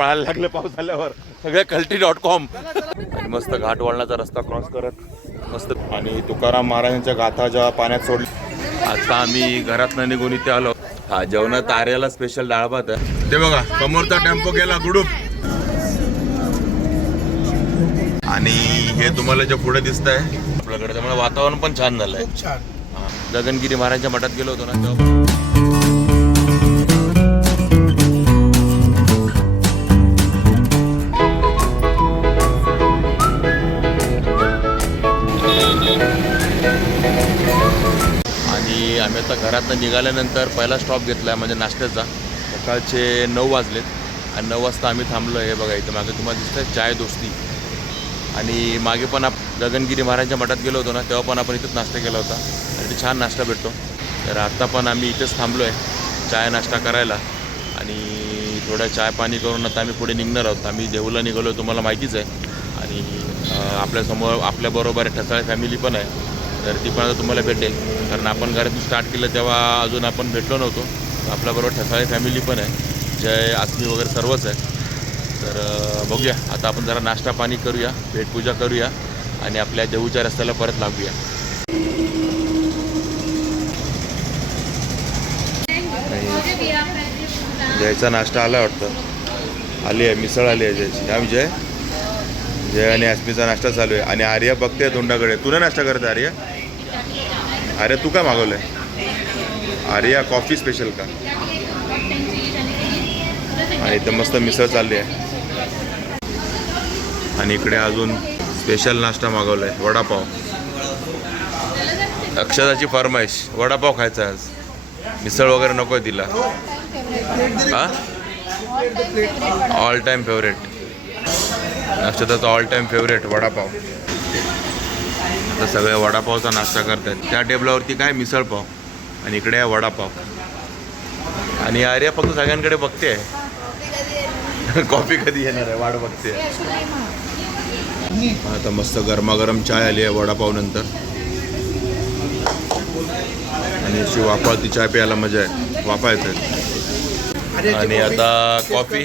पळायला लागले पाऊस आल्यावर सगळे कल्टी डॉट कॉम. मस्त घाट वळणाचा रस्ता क्रॉस करत मस्त. आणि तुकाराम महाराजांच्या गाथा जेव्हा पाण्यात सोडली आता आम्ही घरातनं निघून इथे आलो. हा जेवणात आर्याला स्पेशल डाळ भात आहे. ते बघा समोरचा टेम्पो गेला गुडूप आणि हे तुम्हाला जे पुढे दिसत आहे आपल्याकडे त्यामुळे वातावरण पण छान झालंय. हा. गगनगिरी महाराजांच्या मठात गेलो होतो ना तेव्हा आम्ही आता घरातनं निघाल्यानंतर पहिला स्टॉप घेतला म्हणजे नाश्त्याचा. सकाळचे नऊ वाजलेत आणि नऊ वाजता आम्ही थांबलो हे बघा इथं मागे तुम्हाला दिसतं चाय दोस्ती. आणि मागे पण आप गगनगिरी महाराजांच्या मठात गेलो होतो ना तेव्हा पण आपण इथंच नाश्ता केला होता. आणि ते छान नाश्ता भेटतो. तर आत्ता पण आम्ही इथेच थांबलो आहे चाय नाश्ता करायला. आणि थोडं चाय पाणी करून आता आम्ही पुढे निघणार आहोत. आम्ही देहूला निघालो तुम्हाला माहितीच आहे. आणि आपल्यासमोर आपल्याबरोबर ठसाळे फॅमिली पण आहे. तर ती पण आता तुम्हाला भेटेल. कारण आपण घरातून स्टार्ट केलं तेव्हा अजून आपण भेटलो नव्हतो. आपल्याबरोबर ठसाळे फॅमिली पण आहे. जय आत्मी वगैरे सर्वच आहे. तर बघूया. आता आपण जरा नाश्ता पाणी करूया भेटपूजा करूया आणि आपल्या देऊच्या रस्त्याला परत लागूया. जयचा नाश्ता आला वाटतं. आली आहे मिसळ आली आहे जयची. हा विजय? जय आणि अस्मीचा नाश्ता चालू आहे. आणि आर्या बघते तोंडाकडे. तुला नाश्ता करते आर्या? अरे तू काय मागवलंय? आर्या कॉफी स्पेशल का? आणि इथं मस्त मिसळ चालली आहे. आणि इकडे अजून स्पेशल नाश्ता मागवलाय वडापाव. अक्षदाची फरमाईश वडापाव खायचा आज. मिसळ वगैरे नको आहे तिला. हा? ऑल टाईम फेवरेट अक्षदाचा ऑल टाईम फेवरेट वडापाव. आता सगळे वडापावचा नाश्ता करतात. त्या टेबलावरती काय? मिसळ पाव. आणि इकडे आहे वडापाव. आणि आर्या फक्त सगळ्यांकडे बघते. आहे कॉफी कधी येणार आहे? वाट बघते. आता मस्त गरमागरम चाय आली आहे वडापाव नंतर. आणि अशी वाफाळती चाय प्यायला मजा आहे. वाफा येते आणि आता कॉफी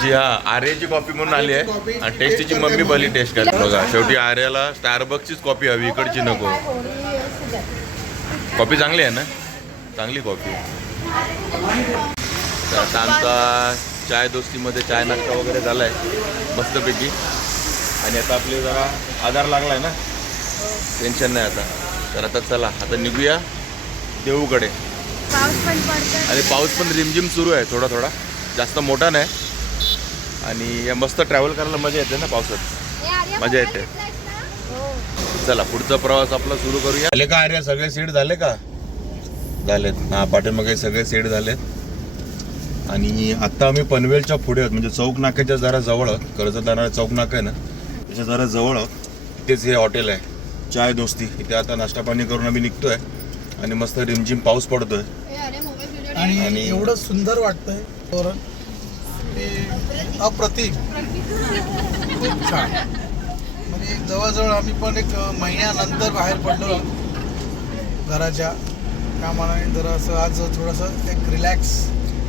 जी हा आर्याची कॉफी म्हणून आली आहे. आणि टेस्टीची मम्मी पहिली टेस्ट करते. बघा शेवटी आर्याला स्टारबक्सचीच कॉफी हवी इकडची नको. कॉफी चांगली आहे ना? चांगली कॉफी तर आता आमचा चाय दोस्तीमध्ये चाय नाश्ता वगैरे झाला आहे मस्तपैकी. आणि आता आपले जरा आधार लागला आहे ना? टेन्शन नाही आता. तर आता चला आता निघूया देऊकडे पाऊस पण पडतो आणि पाऊस पण रिमझिम सुरू आहे थोडा थोडा. जास्त मोठा नाही. आणि या मस्त ट्रॅव्हल करायला मजा येते ना पावसात? मजा येते. चला पुढचा प्रवास आपला सुरू करूया. झाले का आर्या? सगळे सीट झाले का? झालेत. हा पाठीमागे सगळे सीट झालेत. आणि आता आम्ही पनवेलच्या पुढे आहोत. म्हणजे चौक नाक्याच्या जरा जवळ आहोत. कर्जत जाणारा चौक नाका आहे ना? त्याच्या जरा जवळ आहोत. इथेच हे हॉटेल आहे. चाय दोस्ती. इथे आता नाश्ता पाणी करून आम्ही निघतोय. आणि मस्त रिमझिम पाऊस पडतोय. आणि आणि- एवढं सुंदर वाटतंय. ते अप्रतिम. खूप छान. म्हणजे जवळजवळ आम्ही पण एक महिन्यानंतर बाहेर पडलो. घराच्या कामाने जरा असं आज थोडंसं एक रिलॅक्स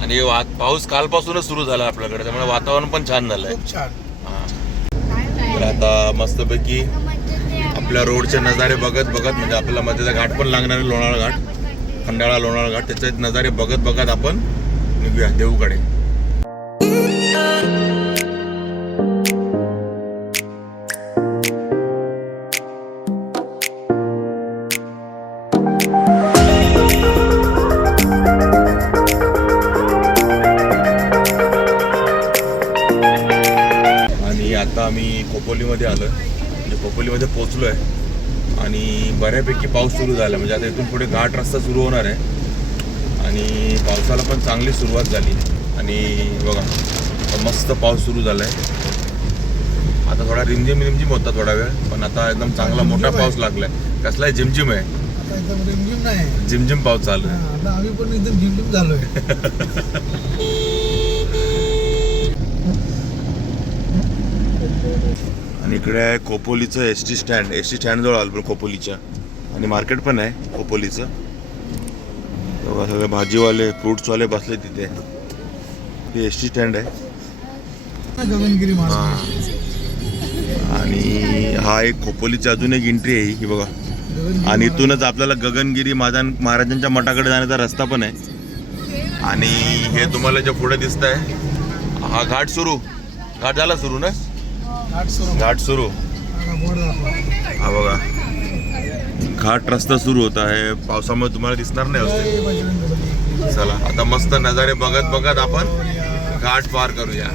आणि पाऊस कालपासूनच सुरू झाला आपल्याकडे त्यामुळे वातावरण पण छान झालंय. खूप छान. हा. तर आता मस्तपैकी आपल्या रोडचे नजारे बघत बघत म्हणजे आपल्याला मध्येचा घाट पण लागणार आहे लोणावळा घाट. खंडाळा लोणावळा घाट त्याचे नजारे बघत बघत आपण निघूया देऊकडे. आता आम्ही खोपोलीमध्ये आलो म्हणजे खोपोलीमध्ये पोचलो आहे आणि बऱ्यापैकी पाऊस सुरू झाला. म्हणजे आता इथून पुढे घाट रस्ता सुरू होणार आहे. आणि पावसाला पण चांगली सुरुवात झाली. आणि बघा मस्त पाऊस सुरू झाला आहे आता थोडा रिमझिम रिमझिम होता थोडा वेळ पण आता एकदम चांगला मोठा पाऊस लागलाय. झिमझिम आहे. आता एकदम रिमझिम नाही. झिमझिम पाऊस चालू आहे. आम्ही पण एकदम झिमझिम झालोय. आणि इकडे आहे खोपोलीचं S T stand S T स्टँडजवळ आलो आपण खोपोलीच्या आणि मार्केट पण आहे खोपोलीचं तेव्हा सगळे भाजीवाले फ्रुट्सवाले बसले तिथे. हे एस टी स्टँड आहे. हा. आणि हा एक खोपोलीची अजून एक एंट्री आहे ही बघा. आणि. इथूनच आपल्याला गगनगिरी महाराजां महाराजांच्या मठाकडे जाण्याचा रस्ता पण आहे. आणि हे तुम्हाला जे पुढे दिसत आहे हा घाट सुरू. घाट झाला सुरू ना? घाट सुरू. हा बघा. घाट रस्ता सुरू होत आहे. पावसामुळे तुम्हाला दिसणार नाही. चला आता मस्त नजारे बघत बघत आपण मोरया. घाट पार करूया.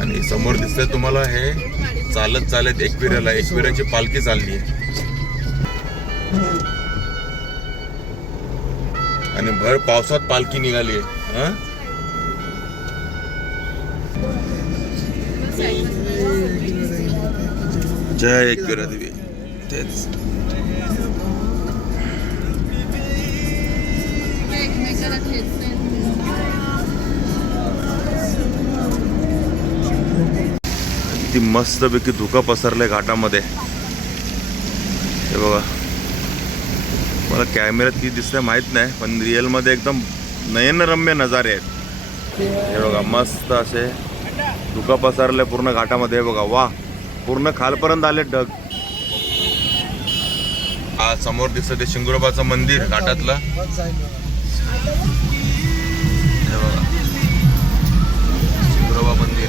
आणि समोर दिसतंय तुम्हाला हे चालत चालत एकविऱ्याला. एकविऱ्याची पालखी चालली आहे. आणि भर पावसात पालखी निघाली आहे. जय एकविरा देवी. तेच. किती मस्तपैकी धुका पसरलंय घाटामध्ये. हे बघा. मला कॅमेऱ्यात किती दिसतंय माहीत नाही पण रिअलमध्ये एकदम नयनरम्य नजारे आहेत. हे बघा मस्त असे धुका पसरले पूर्ण घाटामध्ये. हे बघा वा पूर्ण खालपर्यंत आले ढग. हा समोर दिसत ते शिंगुरोबाचं मंदिर घाटातलं. हे शिंगुरोबा मंदिर.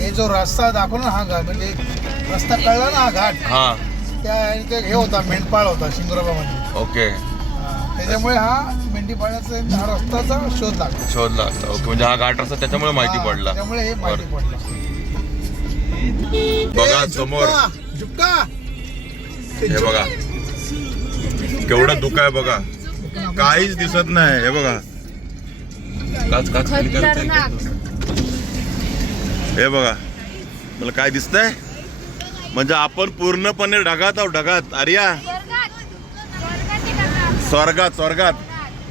हे जो रस्ता दाखवला ना हा म्हणजे रस्ता कळला ना हा घाट? हा. त्या आणि ते हे होता मेंढपाळ होता शिंगोराबा मध्ये ओके त्याच्यामुळे हा मेंढीपाळाचा हा रस्ताचा शोध लागला. शोध लागला. ओके म्हणजे हा घाट रस्ता त्याच्यामुळे माहिती हा, पडला. त्यामुळे हे माहिती बरं. पडलं. बघा समोर. झुपका, हे बघा. केवढं दुःख आहे बघा. काहीच दिसत नाही हे बघा. काच काच खाली कर, खाली कर. हे बघा. मला काय दिसतंय? म्हणजे आपण पूर्णपणे ढगात आहोत ढगात. आर्या? स्वर्गात स्वर्गात.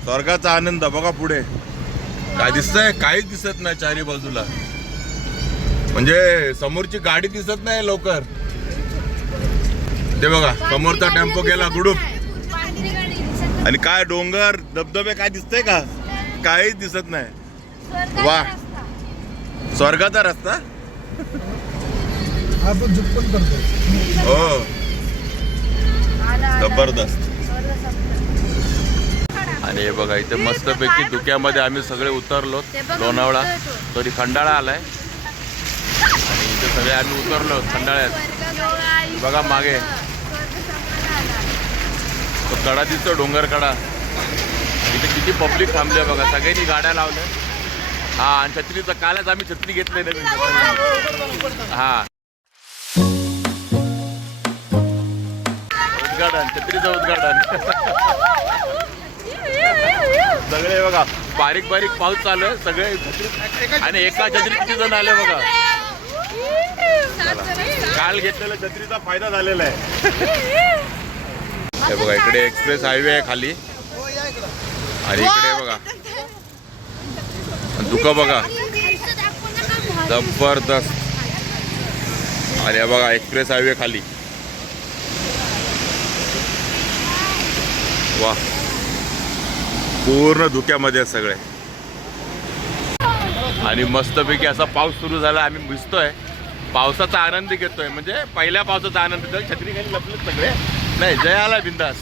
स्वर्गाचा आनंद बघा पुढे. काय दिसतंय? काहीच दिसत नाही चारी बाजूला. म्हणजे समोरची गाडी दिसत नाही लवकर. ते बघा समोरचा टेम्पो गेला गुडूप. आणि काय डोंगर धबधबे काय दिसतंय का? काहीच दिसत नाही. वा. स्वर्गाचा रस्ता? हा पण करतो. हो. जबरदस्त. आणि हे बघा इथे मस्तपैकी धुक्यामध्ये आम्ही सगळे उतरलो. लोणावळा तरी खंडाळा आलाय. आणि इथे सगळे आम्ही उतरलो खंडाळ्यात. बघा मागे. तो कडा दिसतो डोंगर कडा. इथे किती पब्लिक थांबली बघा सगळ्यांनी गाड्या लावल्या. हा आणि छत्रीचं कालच आम्ही छत्री घेतले नवीन. हा. उद्घाटन छत्रीचं उद्घाटन. सगळे बघा बारीक बारीक पाऊस चालू आहे सगळे आणि एका छत्रीत किती जण आले बघा. काल घेतलेल्या छत्रीचा फायदा झालेला आहे. बघा इकडे एक्सप्रेस हायवे आहे खाली. आणि इकडे बघा. आणि बघा. जबरदस्त. आणि बघा एक्सप्रेस हायवे खाली. वा. पूर्ण धुक्यामध्ये सगळे. आणि मस्तपैकी असा पाऊस सुरू झाला आम्ही भिजतोय. पावसाचा आनंद घेतोय म्हणजे पहिल्या पावसाचा आनंद घेतोय. छत्री खाली लपलेत सगळे. नाही जय आला बिंदास.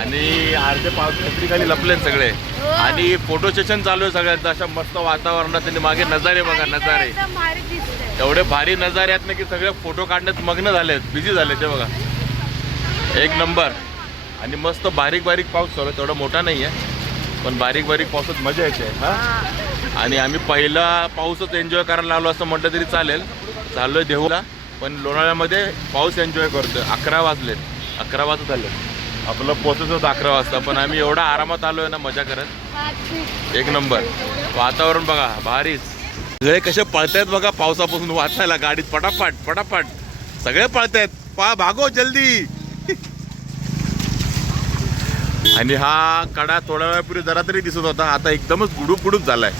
आणि अर्धे पाऊस छत्री खाली लपलेत सगळे. आणि फोटो सेशन चालू आहे सगळ्यांचं. अशा मस्त वातावरणात त्यांनी मागे नजारे बघा नजारे. एवढे भारी नजारे आहेत ना की सगळे फोटो काढण्यात मग्न झालेत. बिझी झाले ते बघा. एक नंबर आणि मस्त बारीक बारीक पाऊस चालू आहे. तेवढा मोठा नाही आहे पण बारीक बारीक पावसात मजा येते हा. आणि आम्ही पहिला पाऊसच एन्जॉय करायला आलो असं म्हटलं तरी चालेल. चाललोय देहूला पण लोणावळ्यामध्ये पाऊस एन्जॉय करतोय. अकरा वाजलेत. अकरा वाजत आले आपलं पोचत होतं अकरा वाजता पण आम्ही एवढा आरामात आलोय ना मजा करत. एक नंबर. वातावरण बघा भारीच. सगळे कसे पळतायत बघा पावसापासून वाचायला गाडीत पटापट पटापट. सगळे पळतायत. पा भागो जल्दी. आणि हा कडा थोड्या वेळापूर्वी जरा तरी दिसत होता. आता एकदमच गुडूप गुडूप झालाय.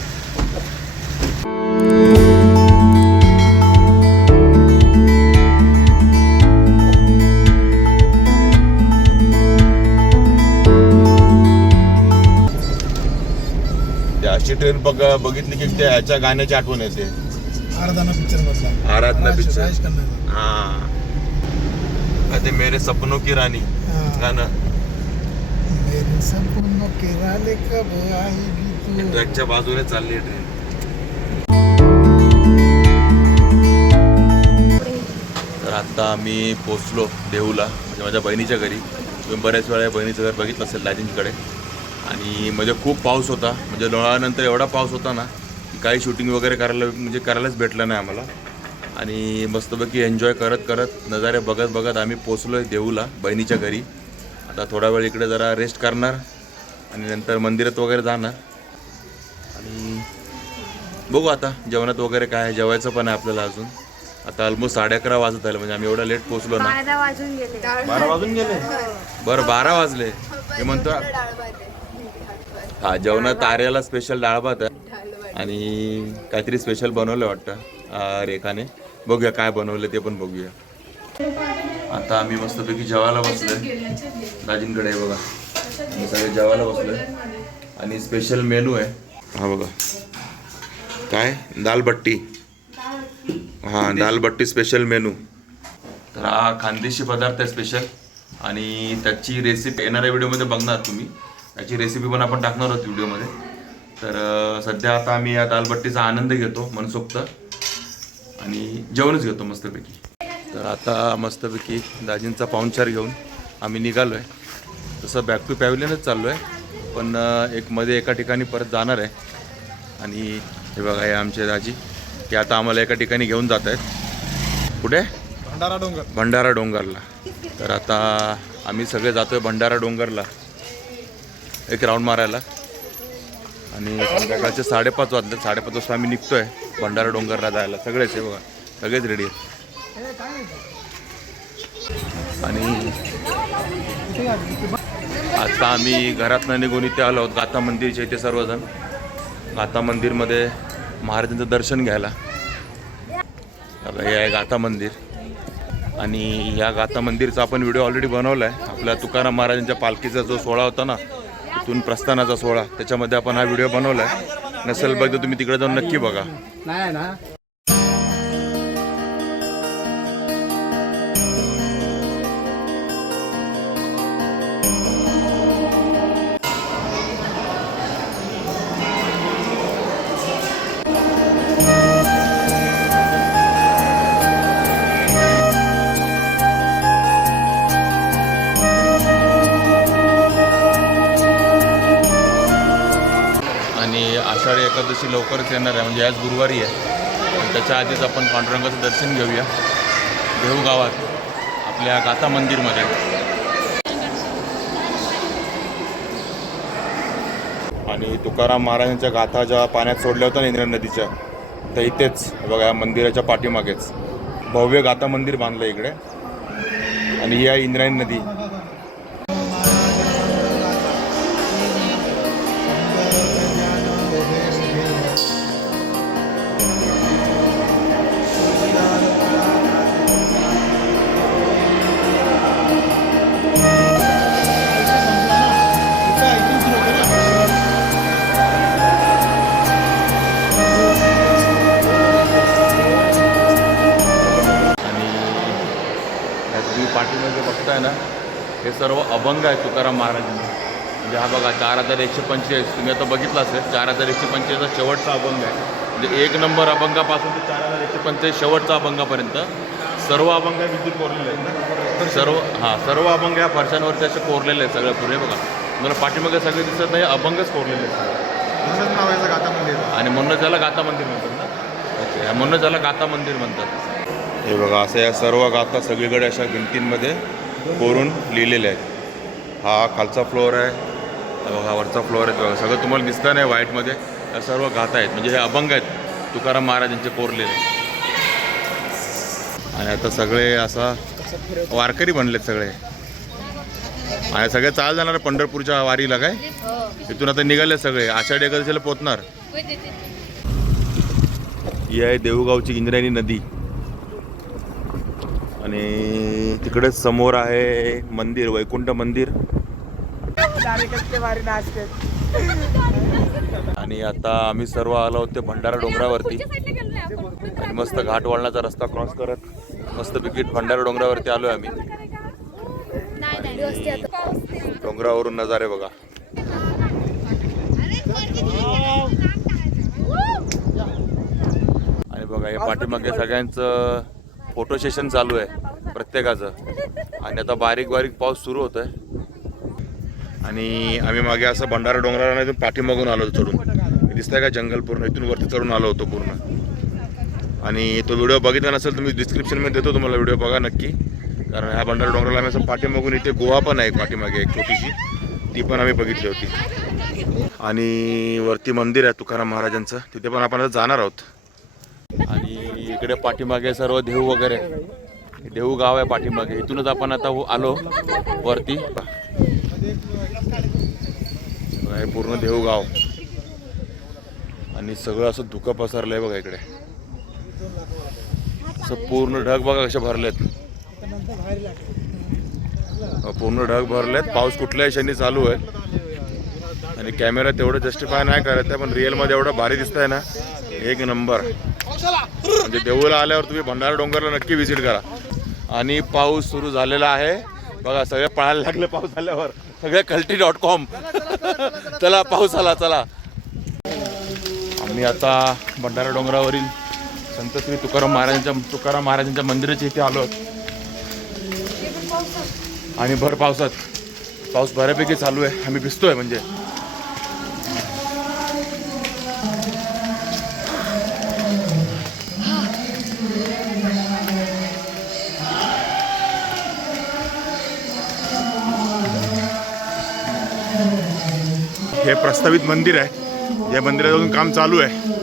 अशी ट्रेन बघ बघितली की त्या ह्याच्या गाण्याची आठवण येते. आराधना पिक्चर मधला. आराधना पिक्चर हा. ते मेरे सपनो की राणी गाणं. मेरे सपनों के कब आएगी तू? ट्रॅकच्या बाजूने चालली ट्रेन तर आता आम्ही पोचलो देहूला म्हणजे माझ्या बहिणीच्या घरी. तुम्ही बऱ्याच वेळा बहिणीचं घर बघितलं असेल लायजिंगकडे आणि म्हणजे खूप पाऊस होता. म्हणजे लोणावळ्यानंतर एवढा पाऊस होता ना की काही शूटिंग वगैरे करायला म्हणजे करायलाच भेटलं नाही आम्हाला. आणि मस्तपैकी एन्जॉय करत करत नजारे बघत बघत आम्ही पोचलो आहे देहूला बहिणीच्या घरी. आता थोडा वेळ इकडे जरा रेस्ट करणार आणि नंतर मंदिरात वगैरे जाणार. आणि बघू आता जेवणात वगैरे काय आहे. जेवायचं पण आहे आपल्याला अजून. आता ऑलमोस्ट साडे अकरा वाजत आले म्हणजे आम्ही एवढा लेट पोहोचलो ना. बारा वाजून गेले. बारा वाजून गेले? बरं बारा वाजले. मी म्हणतो हा जेवणात आर्याला स्पेशल डाळ भात आहे. आणि काहीतरी स्पेशल बनवलं वाटतं. आ, रेखाने बघूया काय बनवलं ते पण बघूया. आता आम्ही मस्तपैकी जेवायला बसलोय. दाजींकडे आहे बघा. आम्ही सगळे जेवायला बसलोय. आणि स्पेशल मेनू आहे. हा बघा. काय? दाल बट्टी हा दाल बट्टी स्पेशल मेनू तर हा खानदेशी पदार्थ आहे स्पेशल आणि त्याची रेसिपी येणाऱ्या व्हिडिओमध्ये बघणार तुम्ही. त्याची रेसिपी पण आपण टाकणार आहोत व्हिडिओमध्ये तर सध्या आता आम्ही या दालबट्टीचा आनंद घेतो मनसोक्त. आणि जेवणच घेतो मस्तपैकी. तर आता मस्तपैकी दाजींचा पाहुणचार घेऊन आम्ही निघालो आहे तसं बॅक टू पॅव्हिलियनच चाललो आहे पण एक मध्ये एका ठिकाणी परत जाणार आहे. आणि हे बघा हे आमचे दाजी ते आता आम्हाला एका ठिकाणी घेऊन जात आहेत. कुठे? भंडारा डोंगर. भंडारा डोंगरला. तर आता आम्ही सगळे जातोय भंडारा डोंगरला. एक राऊंड मारायला. आणि संध्याकाळचे साडेपाच वाजले साडेपाच वाजता आम्ही निघतोय भंडारा डोंगरला जायला. सगळेच आहे बघा सगळेच रेडी आहेत. आणि आता आम्ही घरातनं निघून इथे आलो आहोत गाथा मंदिरच्या इथे सर्वजण. गाथा मंदिरमध्ये महाराजांचं दर्शन घ्यायला. हे आहे गाथा मंदिर. आणि या गाथा मंदिरचा आपण व्हिडिओ ऑलरेडी बनवला आहे आपल्या तुकाराम महाराजांच्या पालखीचा जो सोहळा होता ना तिथून प्रस्थानाचा सोहळा त्याच्यामध्ये आपण हा व्हिडिओ बनवला आहे नसेल बघ तुम्ही तिकडे जाऊन नक्की बघा. नाही ना. एकादशी लवकरच येणार आहे. म्हणजे आज गुरुवारी आहे. आणि त्याच्या आधीच आपण पांडुरंगाचं दर्शन घेऊया. देहू गावात आपल्या गाथा मंदिरमध्ये. आणि तुकाराम महाराजांच्या गाथा ज्या पाण्यात सोडल्या होत्या ना इंद्रा नदीच्या तर इथेच बघा या मंदिराच्या पाठीमागेच. भव्य गाथा मंदिर बांधलं इकडे. आणि ही आहे इंद्रायणी नदी अभंग आहे तुकाराम महाराजांचे. म्हणजे हा बघा चार हजार एकशे पंचेचाळीस. तुम्ही आता बघितलं असेल चार हजार एकशे पंचेचाळीसचा शेवटचा अभंग आहे. म्हणजे एक नंबर अभंगापासून ते चार हजार एकशे पंचेचाळीस शेवटचा अभंगापर्यंत सर्व अभंग हे विद्युत कोरलेले आहेत. सर्व हां सर्व अभंग या फरशांवरती असे कोरलेले आहेत सगळे पुढे बघा. तुम्हाला पाठीमागे सगळे दिसत नाही अभंगच कोरलेले आहेत म्हणूनच गाथा मंदिर. आणि म्हणून त्याला गाथा मंदिर म्हणतात ना? अच्छा म्हणून त्याला गाथा मंदिर म्हणतात. हे बघा असं या सर्व गाथा सगळीकडे अशा भिंतींमध्ये कोरून लिहिलेल्या आहेत. हा खालचा फ्लोअर आहे. हा बघा वरचा फ्लोअर आहे. बघा सगळं तुम्हाला दिसतं नाही व्हाईटमध्ये. या सर्व गाथा आहेत. म्हणजे हे अभंग आहेत. तुकाराम महाराजांचे कोरलेले. आणि आता सगळे असा वारकरी बनलेत सगळे. आणि सगळे चाल जाणार पंढरपूरच्या वारीला काय? इथून आता निघाले सगळे. आषाढी एकादशीला पोचणार ही आहे देऊगावची इंद्रायणी नदी. आणि तिकडे समोर आहे मंदिर वैकुंठ मंदिर. आणि आता आम्ही सर्व आलो होते ते भंडारा डोंगरावरती. आणि मस्त घाट वळणाचा रस्ता क्रॉस करत मस्त बिकीट भंडारा डोंगरावरती आलोय आम्ही. डोंगरावरून नजारे बघा. आणि बघा या पाठीमागे सगळ्यांचं फोटो सेशन चालू आहे प्रत्येकाचं. आणि आता बारीक बारीक पाऊस सुरू होत आहे आणि आम्ही मागे असं भंडारा डोंगराला इथून पाठीमागून आलो होतो चढून. दिसतंय का जंगल पूर्ण? इथून वरती चढून आलो होतो पूर्ण. आणि तो व्हिडिओ बघितला नसेल तर मी डिस्क्रिप्शनमध्ये देतो तुम्हाला व्हिडिओ बघा नक्की. कारण ह्या भंडारा डोंगराला आम्ही असं पाठीमागून इथे गोवा पण आहे पाठीमागे एक छोटीशी. ती पण आम्ही बघितली होती. आणि वरती मंदिर आहे तुकाराम महाराजांचं. तिथे पण आपण आता जाणार आहोत. आणि इकडे पाठीमागे सर्व देऊ वगैरे. देऊ गाव आहे पाठीमागे. इथूनच आपण आता आलो वरती. हे पूर्ण देऊ गाव. आणि सगळं असं धुकं पसरलंय बघा इकडे. असं पूर्ण ढग बघा कसे भरलेत. हो, पूर्ण ढग भरलेत. पाऊस कुठल्याही क्षणी चालू आहे. आणि कॅमेरा तेवढं जस्टिफाय नाही करत आहे पण रिअलमध्ये एवढं भारी दिसत आहे ना. एक नंबर. म्हणजे देऊळला आल्यावर तुम्ही भंडारा डोंगरला नक्की व्हिजिट करा. आणि पाऊस सुरू झालेला आहे. बघा सगळे पळायला लागले पाऊस आल्यावर. सगळे कल्टी डॉट कॉम चला पाऊस आला चला. आम्ही आता भंडारा डोंगरावरील संत श्री तुकाराम महाराजांच्या तुकाराम महाराजांच्या मंदिराच्या इथे आलो आणि भर पावसात. पाऊस बऱ्यापैकी चालू आहे. आम्ही भिजतोय म्हणजे. हे प्रस्तावित मंदिर आहे. या मंदिरात काम चालू आहे.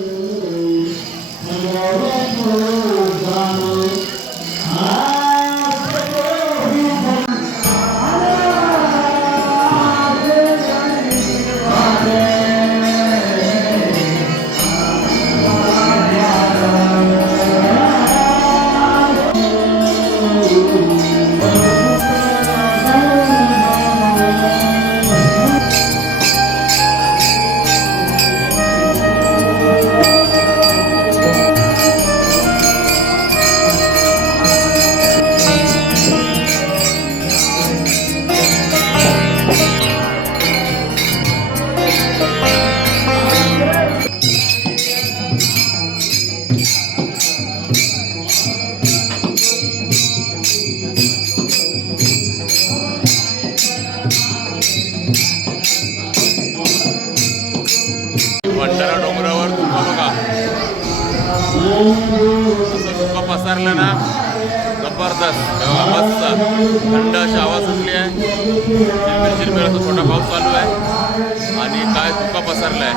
धुकं पसरलं आहे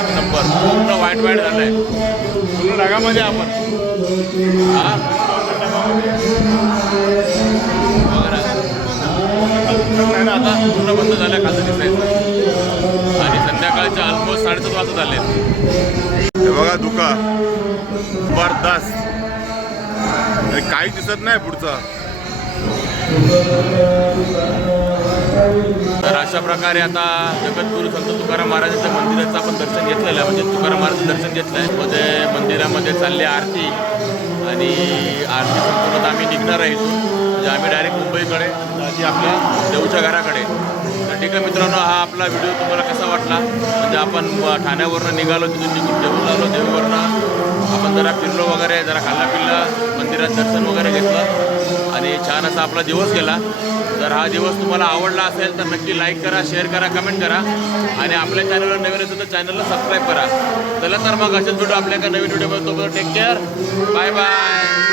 एक नंबर. पूर्ण वाईट वाईट झालंय. पूर्ण ढगामध्ये आपण. हा? आता पूर्ण बंद झालं खातं दिसायचं. आणि संध्याकाळच्या ऑलमोस्ट साडेसात वाजता झाले हे बघा दुका. जबरदस्त. आणि काही दिसत नाही पुढचं. तर अशा प्रकारे आता जगद्गुरू संत तुकाराम महाराजांच्या मंदिराचं आपण दर्शन घेतलेलं आहे. म्हणजे तुकाराम महाराजांचं दर्शन घेतलं आहे मध्ये मंदिरामध्ये चालली आरती. आणि आरती संपूर्ण आम्ही निघणार आहे म्हणजे आम्ही डायरेक्ट मुंबईकडे आणि आपल्या देऊच्या घराकडे. तर ठीक आहे मित्रांनो हा आपला व्हिडिओ तुम्हाला कसा वाटला? म्हणजे आपण ठाण्यावरनं निघालो तिथून निघून देऊन आलो. देऊवरनं आपण जरा फिरलो वगैरे जरा खाल्ला पिल्ला मंदिरात दर्शन वगैरे घेतलं आणि छान असा आपला दिवस गेला. जर हा दिवस तुम्हाला आवडला असेल तर नक्की लाईक करा शेअर करा कमेंट करा आणि आपल्या चॅनलवर नवीन असेल तर चॅनलला सबस्क्राईब करा. चला तर मग असेच भेटू आपल्या एका नवीन व्हिडिओमध्ये तोपर्यंत टेक केअर बाय बाय